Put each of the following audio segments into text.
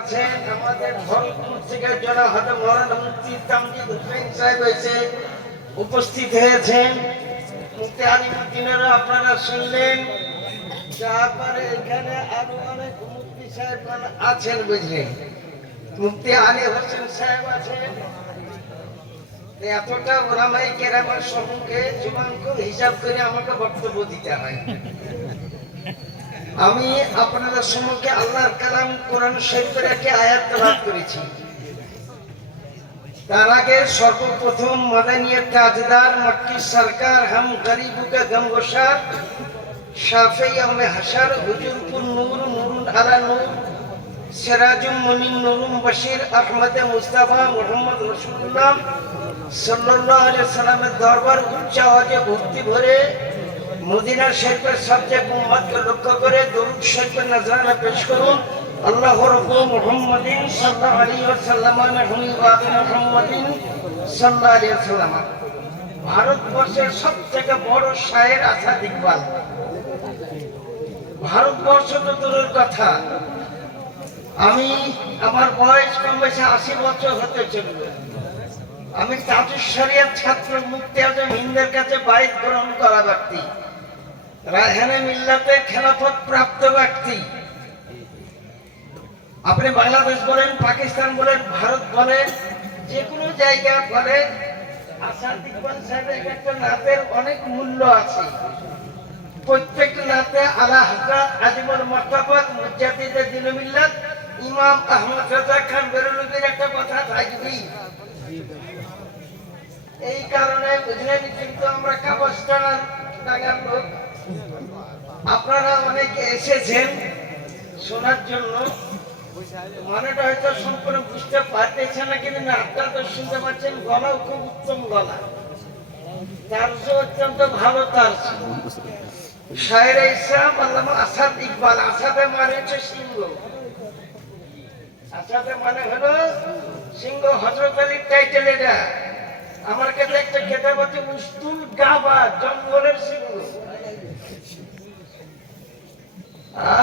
আছেন আমাদের ভরতপুর থেকে যারা হয়তো মৌলানা মুফতি তামজিদ হোসেন সাহেব এসে উপস্থিত হয়েছেন। মুফতি আলিমুদ্দিনেরও আপনারা শুনলেন। তারপরে এখানে আরো অনেক মুফতি সাহেব আছেন বুঝলেন। মুফতি আলী হোসেন সাহেব আছেন। এতটা ওলামাই কেরামের সম্মুখে জীবনকে হিসাব করে আমাকে বক্তব্য দিতে হয়। আমি আপনাদের সম্মুখে আল্লাহর কালাম কোরআন শরীফের একটি আয়াত তেলাওয়াত করেছি। তার আগে সর্বপ্রথম মাদানিয়াত তাজদার মক্কি সরকার হাম গরিবু কা গমগোসার শাফি ইয়াউমে হাশর হুজুরপুর নূর নূরুন আলা নূর সিরাজুম মুনির নূরুম বশির আহমদ মুস্তাফা মুহাম্মদ রাসূলুল্লাহ সাল্লাল্লাহু আলাইহি ওয়াসাল্লামের দরবার উচ্চ আওয়াজে ভক্তি ভরে মদিনা শরীফের সবচেয়ে উম্মতকে লক্ষ্য করে দরুদ শরীফের নজরানা পেশ করুন। আল্লাহু রাব্বু মুহাম্মাদিন সাল্লাল্লাহু আলাইহি ওয়াসাল্লাম ওয়া মুহাম্মাদিন সাল্লাল্লাহু আলাইহি ওয়াসাল্লাম। ভারতবর্ষের সবথেকে বড় শায়ের আসাদ ইকবাল। ভারতবর্ষ তো দূরের কথা, আমি আমার বয়স কম বেশি 80 বছর হতে চলবে। আমি তাজুস শরিয়ত ছাত্র মুফতি আজম হিন্দের কাছে বাইত গ্রহণ করা ব্যক্তি, রায়হানে মিল্লাতে খেলাফত প্রাপ্ত ব্যক্তি। আপনি বাংলাদেশ বলেন, পাকিস্তান বলেন, ভারত বলেন, যে কোনো জায়গা বলেন, আসাদ ইকবাল সাহেবের একটা নাতের অনেক মূল্য আছে। প্রত্যেক নাতে আলা হযরত আজিমুল মুর্তাবাদ মুজাদ্দিদে দ্বীন মিল্লাত ইমাম আহমদ রাজা খান বেরলভীর একটা কথা থাকবেই। এই কারণে বুঝলেন, কিন্তু আমরা কাগজটার টাকার লোক, আপনারা অনেকে এসেছেন শোনার জন্য। মানেটা হয়তো সম্পূর্ণ বুঝতে পারতেছেন না, কিন্তু আপনারা তো শুনতে পাচ্ছেন। গলাও খুব উত্তম গলা, তার্জ অত্যন্ত ভালো তার্জ। শায়েরে ইসলাম আল্লামা আসাদ ইকবাল। আসাদে মানে হচ্ছে সিংহ, আসাদে মানে হলো সিংহ। হযরত আলীর টাইটেল এটা। আমার কাছে একটা কিতাব আছে উস্তুল গাবা, জঙ্গলের সিংহ।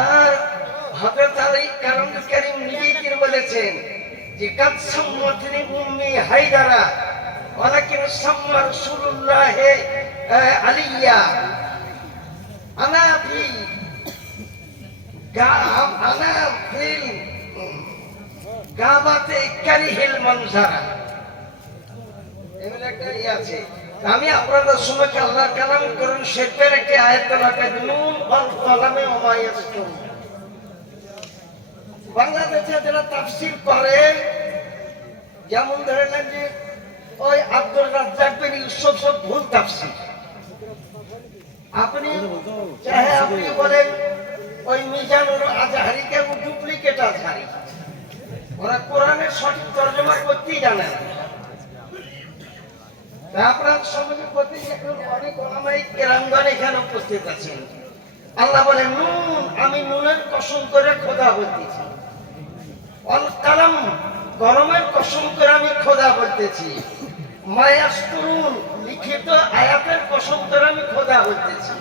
আর হযরত আলী কারণে কারীম নিজেই বলেছেন যে কাদ সাম্মাতনি উম্মি হায়দারা ওয়ালাকিন সাম্মা রাসূলুল্লাহ আলিয়া আনা ফিল গাবাতে কারিহিল মনজারা। এমন একটা আছে। আমি আপনাদের সম্মুখে আল্লাহর কালাম কোরআন শরীফের একটি আয়াত তেলাওয়াত করি। নুন ওয়াল কলামে ওয়া মা ইয়াসতুরুন। বাংলাদেশে যারা তাফসীর করে, যেমন ধরেন যে ওই আব্দুল রাজ্জাক বিন ইউসুফ সব ভুল তাফসীর। আপনি চাহে আপনি বলেন ওই মিজানুর আজহারিকে ডুপ্লিকেট আজহারি, ওরা কোরআনের সঠিক তরজমা করতেই জানে না। আপনার সমাজে প্রতি অনেক ওলামায়ে কেরামগণ এখানে উপস্থিত আছেন। আল্লাহ বলেন নুন, আমি নুনের কসম করে খোদা বলতেছি। অল কালাম, কলমের কসম করে আমি খোদা বলতেছি। মা ইয়াসতুরুন, লিখিত আয়াতের কসম করে আমি খোদা বলতেছি।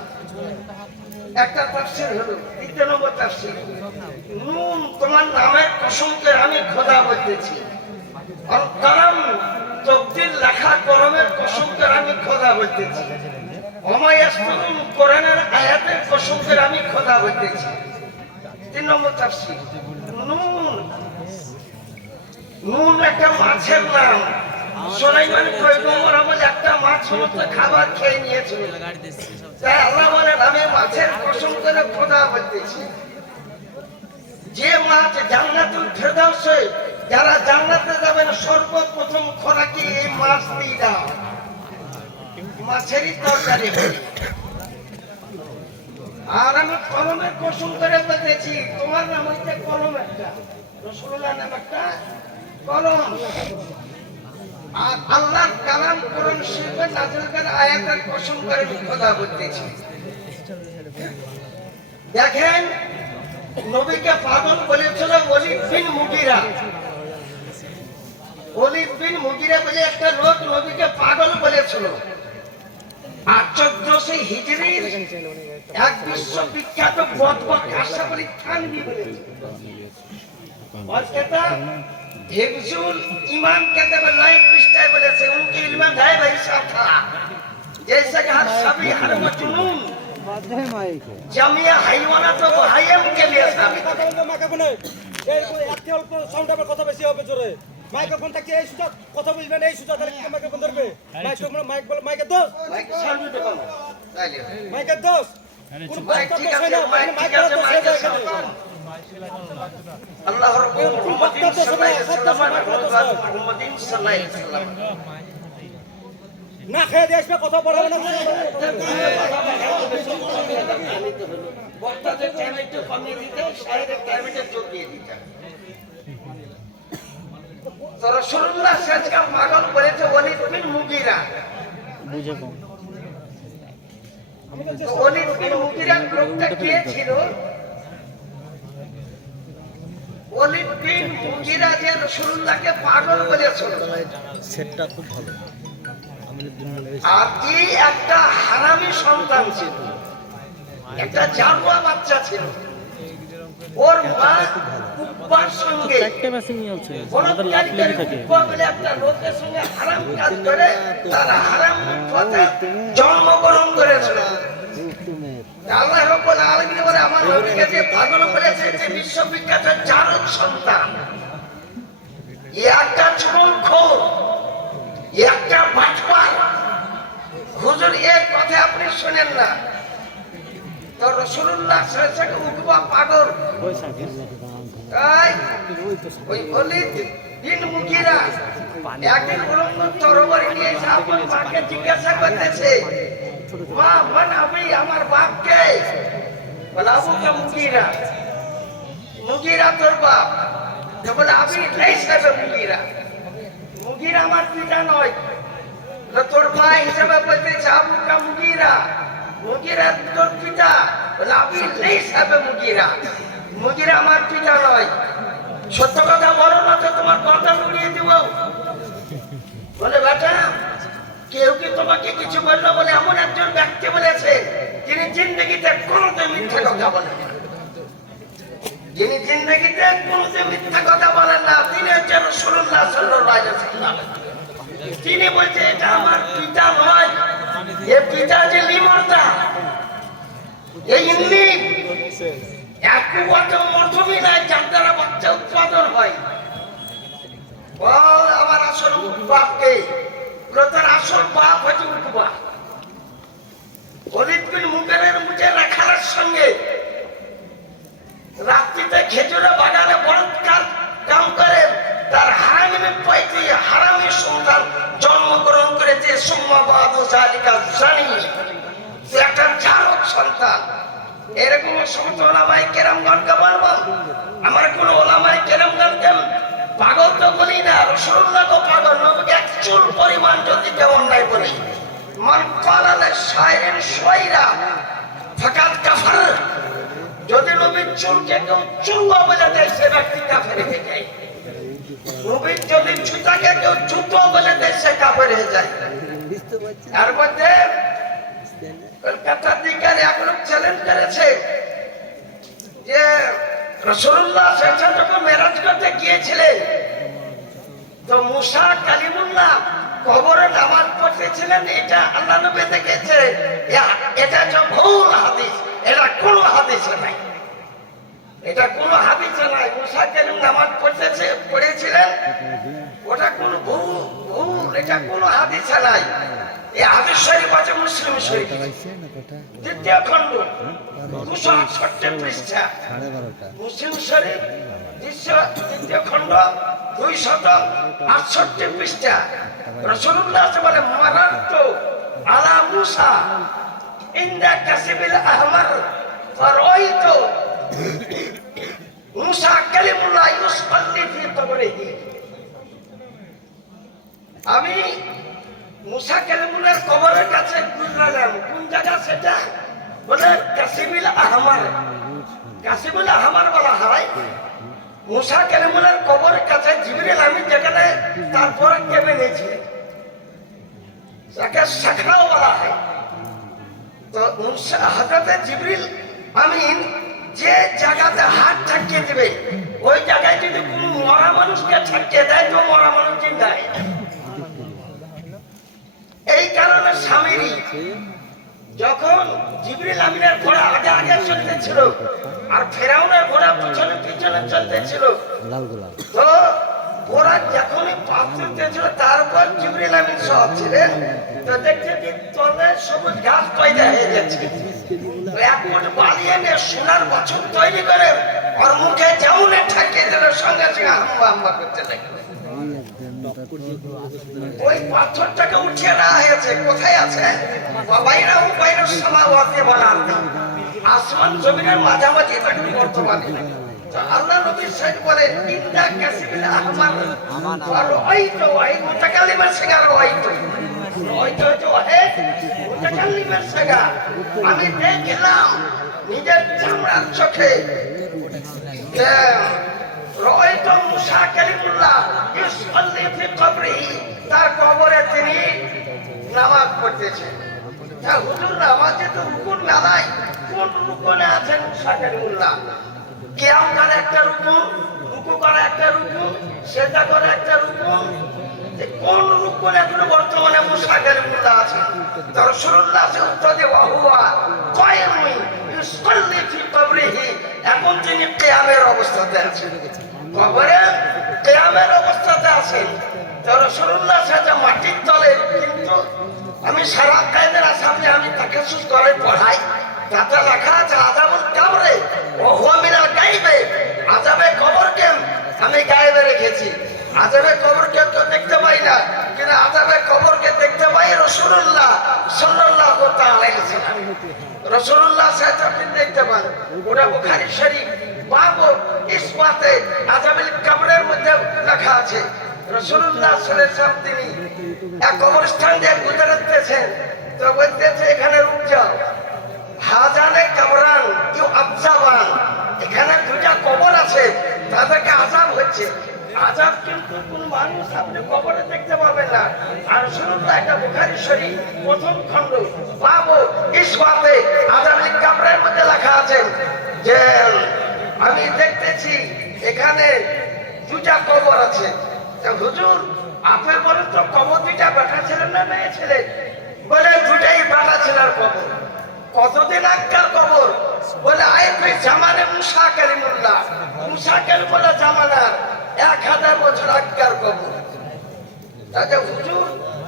একটা তাফসীর হলো। দ্বিতীয় নম্বর তাফসীর, নুন, তোমার নামের কসম করে আমি খোদা বলতেছি। অল কালাম, তকদীর লেখা কলমের কসম করে আমি খোদা বলতেছি। ওয়া মা ইয়াসতুরুন, কোরআনের আয়াতের কসম করে আমি খোদা বলতেছি। 3 নম্বর তাফসীর, নুন, নুন একটা মাছের নাম। সুলাইমান পয়গম্বর আমল একটা মাছ সমস্ত খাবার খেয়ে নিয়েছিল, তাই আল্লাহ বলেন আমি মাছের কসম করে খোদা বলতেছি। যে মাছ জান্নাতুল ফেরদাউসে, যারা জান্নাতে যাবেন সর্বপ্রথম খোরাকি এই মাছ দিয়ে দাও, মাছেরই তরকারি হবে। আর আমি কলমের কসম করে বলতেছি, তোমার নাম হচ্ছে কলম, একটা রাসূলুল্লাহ নাম একটা কলম। আর আল্লাহর কালাম কোরআন শরীফের নাযিলকারী আয়াতের কসম করে খোদা বলতেছি। দেখেন, নবীকে পাগল বলেছিল ওলীদ বিন মুগীরা। ওলীদ বিন মুগীরা বলে একটা লোক নবীকে পাগল বলেছিল। আর 1400 হিজরির এক বিশ্ববিখ্যাত বদবক আশরাফ আলী থানভী বলেছিল और कहता हिफ्जुल ईमान कहते हैं नए पृष्ठाए बोले से उनकी इल्म है भाई साहब था जैसे कि हर सभी हर जुनून जमिया हाइवाना तो हाइम के लिए साबित है কথা বেশি হবে জোরে মাইক্রোফোন থেকে এই সুযোগ কথা বুঝবেন এই সুযোগ তাহলে কি মাইক্রোফোন ধরবে মাইকের দোষ माइक सामने देखो তাইলে মাইকের দোষ কোন माइक ठीक আছে माइक ठीक আছে माइक আল্লাহ রাব্বুল মুহাম্মদ সাল্লাল্লাহু আলাইহি ওয়াসাল্লাম না খেয়ে দিয়ে আসবে কথা বলবে না বক্তাদের টাইম একটু কমিয়ে দিতে শায়েরের টাইম একটু যোগ দিয়ে দিতে তো রাসূলুল্লাহ সাল্লাল্লাহু পাগল করেছে ওয়ালিদ বিন মুগীরা বুঝে কম ওয়ালিদ বিন মুগীরা লোকটা কে ছিল ওয়ালিদ বিন মুগীরা যে রাসূলুল্লাহকে পাগল বলেছিল সেটটা খুব ভালো আর কি একটা হারামি সন্তান ছিল একটা জারুয়া বাচ্চা ছিল ওর মা কুব্বার সঙ্গে একটা মেসেজ নিয়ে আছে আমাদের লাভ লেগে থাকে বলে একটা লোকের সঙ্গে হারাম কাজ করে তার হারাম পথে জন্মগ্রহণ করেছিল আল্লাহ রাব্বুল আলামিন বলে আমার নবীকে যে পাগল করেছে যে বিশ্ববিখ্যাত জারুদ সন্তান একটা চুলখোর একটা বাটপার হুজুর এর কথা আপনি শুনেন না তো রাসূলুল্লাহ সাল্লাল্লাহু আলাইহি ওয়াসাল্লাম উকবা পাগল তাই ওই ওয়ালিদ বিন মুগীরা একদিন উলঙ্গ তরবারি নিয়ে এসে আপনার মাকে জিজ্ঞাসা করতেছে মা মান আমি আমার বাপকে বলে আবুকা মুগীরা মুগীরা তোর বাপ বলে আমি লাইসা মুগীরা মুগীরা আমার পিতা নয় তোর মা হিসেবে বলতেছে আবুকা মুগীরা মুগীরা তোর পিতা বলে আমি লাইসা মুগীরা মুগীরা আমার পিতা নয় সত্য কথা বলো না তো তোমার কথা উড়িয়ে দিব বলে বেটা কেউ কি তোমাকে কিছু বললো বলে এমন একজন ব্যক্তি বলেছে যিনি জিন্দগিতে কোনোদিন মিথ্যা কথা বলেন না যিনি জিন্দগিতে কোনোদিন মিথ্যা কথা বলেন না তিনি হচ্ছেন রাসূলুল্লাহ সাল্লাল্লাহু আলাইহি ওয়াসাল্লাম তিনি বলছে এটা আমার পিতা নয় এ পিতা যে লিমর্দা এই ইন্দি একবারে মধ্যমী নাই যার দ্বারা বাচ্চা উৎপাদন হয় বল আমার আসল বাপকে তার আসল বাপ হচ্ছে উকবা ওয়ালিদ বিন মুগীরার মুখে রাখার সঙ্গে রাত্রিতে খেজুরের বাগানে বলৎকার কাম করে তার হারামি পয়তে হারামি সন্তান জন্মগ্রহণ করেছে সুম্মা বাদু জালিকা জানি সে একটা জারক সন্তান এরকম সমস্ত ওলামায়ে কেরামগণকে বলবো আমার কোন ওলামায়ে কেরামগণকে পাগল তো বলি না রাসূলুল্লাহকে পাগল নবীকে এক চুল পরিমাণ যদি কেমন নাই বলি মান কালালে শায়রিন শায়রা ফাকাত কাফার যদি নবীর চুলকে কেউ চুলবা বলে দেয় সে ব্যক্তি কাফের হয়ে যায় নবীর যদি জুতাকে কেউ জুতো বলে দেয় সে কাফের হয়ে যায় তার মধ্যে কলকাতার দিকে এক লোক চ্যালেঞ্জ করেছে যে রাসূলুল্লাহ সাল্লাল্লাহু আলাইহি ওয়াসাল্লাম যখন মেরাজ করতে গিয়েছিলেন তো মুসা কালিমুল্লাহ কবরে নামাজ পড়তেছিলেন এটা আল্লাহ নবী দেখেছে এটা যে ভুল হাদিস এটা কোনো হাদিসে নাই এটা কোনো হাদিসে নাই মুসা কালিম নামাজ পড়েছিলেন ওটা কোনো ভুল এটা কোনো হাদিসে নাই এই হাদিস শরীফ আছে মুসলিম শরীফ দ্বিতীয় খণ্ড 268 পৃষ্ঠা মুসলিম শরীফ দ্বিতীয় খণ্ড 268 পৃষ্ঠা রাসূলুল্লাহ বলে মারাতু আলা মুসা ইনদা কাসিবিল আহমার ফারাইতু মুসা কালিমুল্লাহ ইউসাল্লি ফি কবরিহি আমি মুসা কালিমুল্লাহর কবরের কাছে গুজরালাম কোন জায়গা সেটা বলে কাসিবিল আহমার কাসিবুল আহমার বলা হয় মুসা কালিমুল্লাহর কবরের কাছে জিবরিল আমিন যেখানে তারপর কেমে নিয়েছিলেন তাকে শাখরাও বলা হয় তো মুসা হযরত জিবরিল আমিন যে জায়গাতে হাত ঠাকিয়ে দিবে ওই জায়গায় যদি কোনো মরা মানুষকে ছেঁকে দেয় তো মরা মানুষ জিন্দায়। এই কারণে স্বামীরই যখন জিবরিল আমিনের ঘোড়া আগে আগে চলতেছিল আর ফেরাউনের ঘোড়া পিছনে পিছনে চলতেছিল, তো ঘোড়া যখনই পাশ চলতেছিল তার উপর জিবরিল আমিন সহ ছিলেন, তো দেখছে যে তলে সবুজ ঘাস পয়দা হয়ে যাচ্ছে। এক ফুট বালি এনে সোনার বছর তৈরি করে ওর মুখে যেমনে ঠাকিয়ে দিল, সঙ্গে সঙ্গে হাম্বা হাম্বা করতে লাগলো। ওই পাথরটাকে উঠিয়ে নেওয়া হয়েছে, কোথায় আছে? বাইরা বাইরা সমাওয়াতে বানাতে, আসমান জমিনের মাঝামাঝি থাকে বর্তমানে। আল্লাহ নবী সাহেব বলেন ইন্দা কাসিবিল আহমার আর ওয়াইতো ওয়াই মুতাকাল্লিমের সিগার ওয়াইতো ওয়াইতো তো হে মুতাকাল্লিমের সিগার। আমি দেখলাম নিজের চামড়ার চোখে রয়তো মুসা কালিমুল্লাহ ইউসাল্লি ফি কবরিহি, তার কবরে তিনি নামাজ পড়তেছেন। হুজুর নামাজে তো রুকুন না নাই, কোন রুকুনে আছেন মুসা কালিমুল্লাহ? কিয়াম করা একটা রুকু, রুকু করা একটা রুকু, সেজদা করা একটা রুকু, কোন রুকুনে এখন বর্তমানে মুসা কালিমুল্লাহ আছেন? তো রাসূলুল্লাহ সাল্লাল্লাহু আলাইহি ইউসাল্লি ফি কবরিহি, এখন তিনি কিয়ামের অবস্থাতে আছেন, কবরে কিয়ামের অবস্থাতে আছেন। তো রাসূলুল্লাহ সাল্লাল্লাহু মাটির তলে, কিন্তু আমি সারা কায়দার সামনে আমি তাকাসুস করে পড়াই, তাতে লেখা আছে আযাবুল কবরে ওয়া হুয়া মিনাল গায়বে, আযাবে কবরকে আমি গায়েবে রেখেছি। আযাবে কবরকে তো দেখতে পাই না, কিন্তু আযাবে কবরকে দেখতে পাই রাসূলুল্লাহ সাল্লাল্লাহু তাআলা আলাইহি ওয়াসাল্লাম। রাসূলুল্লাহ সাল্লাল্লাহু আলাইহি দেখতে পান, ওটা বুখারী শরীফ বাবু ইসবাতে আযাবুল কবরের মধ্যে লেখা আছে। রাসূলুল্লাহ সাল্লাল্লাহু আলাইহি ওয়াসাল্লাম তিনি এক কবরস্থান দিয়ে গুজরাতেছেন, তো বলতেছে এখানে রুক যাও, হাজানে কবরান ইউ আযাবান, এখানে দুটা কবর আছে, তাদেরকে আযাব হচ্ছে। আযাব কিন্তু কোন মানুষ আপনি কবরে দেখতে পাবেন না। আর রাসূলুল্লাহ এটা বুখারী শরীফ প্রথম খণ্ড বাবু ইসবাতে আযাবুল কবরের মধ্যে লেখা আছে যে আমি দেখতেছি এখানে দুটা কবর আছে। হুজুর আপনি বলেন তো কবর দুইটা বেটা ছিলেন না মেয়ে ছিলেন? বলে দুটাই বেটা ছেলের কবর। কতদিন আগকার কবর? বলে আইফি জামানে মুসা কালিমুল্লাহ, মুসা কালিমুল্লাহ জামানার 1000 বছর আগকার কবর। তাহলে হুজুর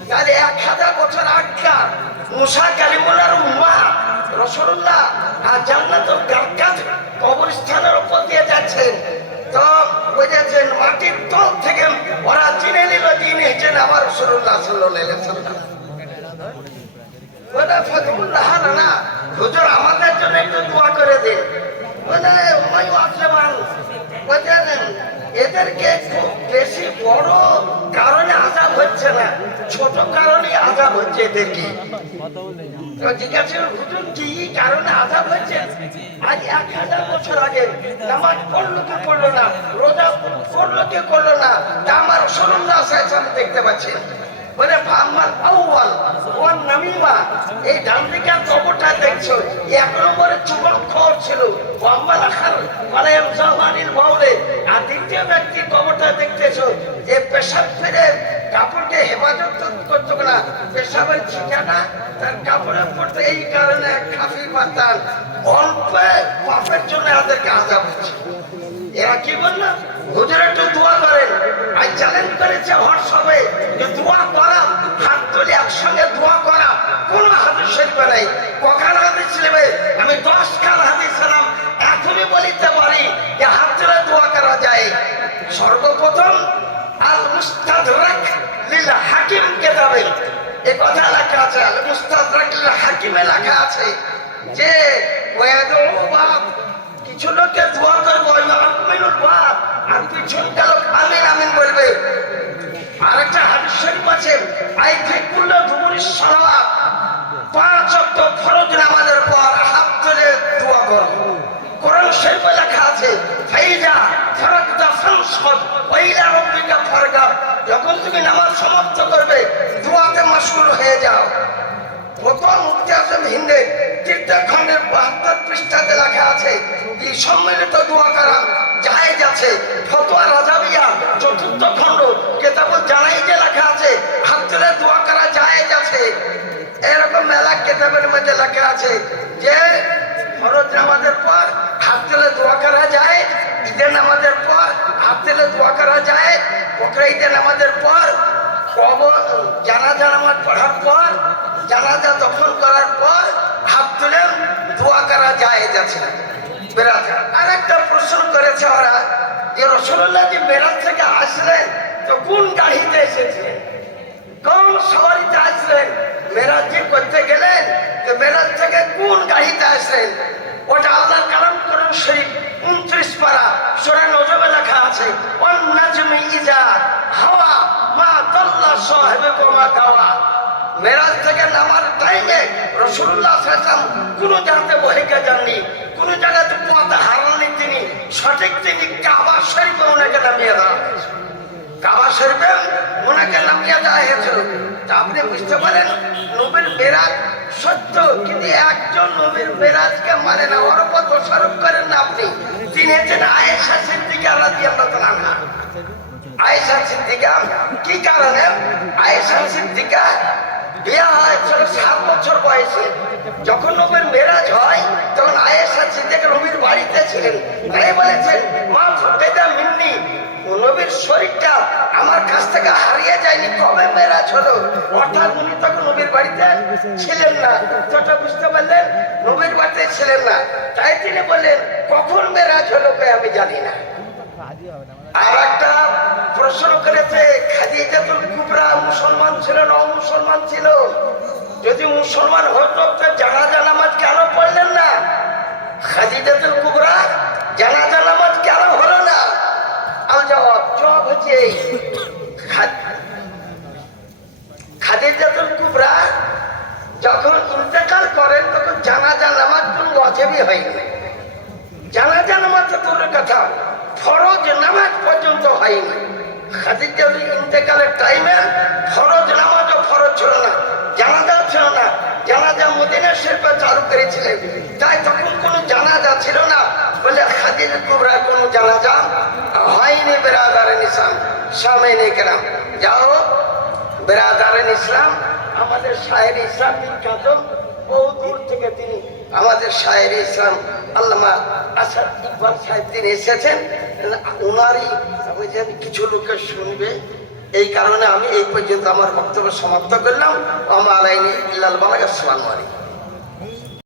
তাহলে 1000 বছর আগকার মুসা কালিমুল্লাহর উম্মাহ রাসূলুল্লাহ আর জান্নাতুল বারকাত কবরস্থানের উপর দিয়ে যাচ্ছেন, তো বুঝেছেন মাটির তল থেকে ওরা চিনে নিল যিনি হচ্ছেন আমার রাসূলুল্লাহ সাল্লাল্লাহু আলাইহি ওয়াসাল্লাম। বলে ফাদুল্লাহ না হুজুর আমাদের জন্য একটু দোয়া করে দিন। বলে ওমায়ু আসলেমান, বুঝলেন এদেরকে খুব বেশি বড় কারণে আযাব হচ্ছে না, ছোট কারণে আযাব হচ্ছে এদেরকে। তো জিজ্ঞাসা হুজুর কি কারণে আযাব হচ্ছে? আজ 1000 বছর আগে নামাজ পড়লো কি পড়লো না, রোজা করলো কি করলো না, তা আমার রাসূলুল্লাহ সাল্লাল্লাহু আলাইহি ওয়াসাল্লাম দেখতে পাচ্ছেন। বলে ফামাল আউয়াল ওয়ান নামিমা, এই ডান দিকের কবরটা দেখছো 1 নম্বরে চুগলখোর ছিল, ফামাল আখার মানে জামানিল বাউলে, আর দ্বিতীয় ব্যক্তি কবরটা দেখতেছো যে পেশাব ফেলে কাপড়কে হেফাজত করতো না, পেশাবের ঠিকানা তার কাপড়ের পড়তে, এই কারণে খাফি পাতাল অল্প পাপের জন্য তাদেরকে আযাব হচ্ছে। এরা কি বললো হুজুর একটু দোয়া করেন, আজ চ্যালেঞ্জ করেছে হোয়াটসঅ্যাপে যে দোয়া করা, হাত তুলে একসঙ্গে দোয়া করা কোন হাদিস শরীফে নাই। কখান হাদিস নেবে? আমি 10 খান হাদিস সালাম এখনই বলিতে পারি যে হাত তুলে দোয়া করা যায়। সর্বপ্রথম আল মুস্তাদরাক লিল হাকিম কিতাবে এই কথা লেখা আছে, আল মুস্তাদরাক লিল হাকিমে লেখা আছে যে ওয়াদু বাব, কিছু লোকে দোয়া করবো আমিনুল বাব, আর পিছনটা লোক আমিন আমিন বলবে। আরেকটা হাদিস শরীফ আছে আইফি কুল্লু দুবুরি সালাওয়াত, 5 ওয়াক্ত ফরজ নামাজের পর হাত তুলে দোয়া করো। কোরআন শরীফে লেখা আছে ফাইজা ফারাগতা ফানসব ওয়া ইলা রাব্বিকা ফারগাব, যখন তুমি নামাজ সমাপ্ত করবে দোয়াতে মাশগুল হয়ে যাও। প্রথম মুফতি আজম হিন্দের 3 খণ্ডের 72 পৃষ্ঠাতে লেখা আছে এই সম্মিলিত দোয়া করা জায়েজ আছে। ফতোয়া রাজাবিয়া চতুর্থ খণ্ড কেতাবুল জানাইজে লেখা আছে হাত তুলে দোয়া করা জায়েজ আছে। এরকম মেলা কেতাবের মধ্যে লেখা আছে যে ফরজ নামাজের পর হাত তুলে দোয়া করা যায়, ঈদের নামাজের পর হাত তুলে দোয়া করা যায়, বকরা ঈদের নামাজের পর, জানাজা নামাজ পড়ার পর, জানাজা দফন করার পর হাত তুলে দোয়া করা জায়েজ আছে। বেরাদার আরেকটা প্রশ্ন করেছে ওরা যে রাসূলুল্লাহ যে মেরাজ থেকে আসলেন তো কোন গাড়িতে এসেছিলেন, কোন সওয়ারিতে আসলেন? মেরাজ যে করতে গেলেন তো মেরাজ থেকে কোন গাড়িতে আসলেন? ওটা আল্লাহর কালাম কোরআন শরীফ 29 পারা সূরা নজমে লেখা আছে ওয়ান নাজমি ইজা হাওয়া মা দাল্লা সাহিবুকুম মা গাওয়া। মেরাজ থেকে নামার টাইমে রাসূলুল্লাহ সাল্লাল্লাহু আলাইহি ওয়াসাল্লাম কোন জায়গাতে বহিকে যাননি, কোন জায়গাতে পথ হারাননি। তিনি সঠিক তিনি কাবা শরীফে ওনাকে নামিয়ে দেওয়া, কাবা শরীফে ওনাকে নামিয়ে দেওয়া হয়েছিল। তা আপনি বুঝতে পারেন নবীর মেরাজ সত্য, কিন্তু একজন নবীর মেরাজকে মানে না, ওর উপর দোষারোপ করেন না আপনি। তিনি হচ্ছেন আয়েশা সিদ্দিকা রাদিয়াল্লাহু তাআলা আনহা। আয়েশা সিদ্দিকা কি কারণে? আয়েশা সিদ্দিকা বিয়ে হয়েছিল 7 বছর বয়সে। যখন নবীর মেরাজ হয় তখন আয়েশা সিদ্দিকা নবীর বাড়িতে ছিলেন। তাই বলেছেন মা ফাকিদা মিন্নি, নবীর শরীরটা আমার কাছ থেকে হারিয়ে যায়নি। কবে মেরাজ হলো? অর্থাৎ উনি তখন নবীর বাড়িতে ছিলেন না। যেটা বুঝতে পারলেন নবীর বাড়িতে ছিলেন না, তাই তিনি বললেন কখন মেরাজ হলো আমি জানি না। আর একটা প্রশ্ন করেছে খাদিজাতুল কুবরা মুসলমান ছিল না অমুসলমান ছিল? যদি মুসলমান হতো তো জানাজা নামাজ কেন পড়লেন না? খাদিজাতুল কুবরা জানাজা নামাজ কেন হলো না? আল জবাব হচ্ছে খাদিজাতুল কুবরা যখন ইন্তেকাল করেন তখন জানাজা নামাজ কোনো ওয়াজিবই হয়নি। জানাজা নামাজ তো দূরের কথা, ফরজ নামাজ পর্যন্ত হয়নি। খাদিজার ইন্তেকালের টাইমে ফরজ নামাজও ফরজ ছিল না, জানাজাও ছিল না। জানাজা মদিনা শরীফে চালু করেছিলেন, তাই তখন কোনো জানাজা ছিল না বলে খাদিজা কুবরার কোনো জানাজা হয়নি। বেরাদারান ইসলাম সামনে কেরাম, যাও বেরাদারান ইসলাম আমাদের শায়ের ইসলাম বিখ্যাত, বহু দূর থেকে তিনি আমাদের শায়ের ইসলাম আল্লামা আসাদ ইকবাল সাহেব তিনি এসেছেন। ওনারই কিছু লোকে শুনবে, এই কারণে আমি এই পর্যন্ত আমার বক্তব্য সমাপ্ত করলাম। আমার আলাইনি ইল্লাল বালাগ। আসসালামু আলাইকুম।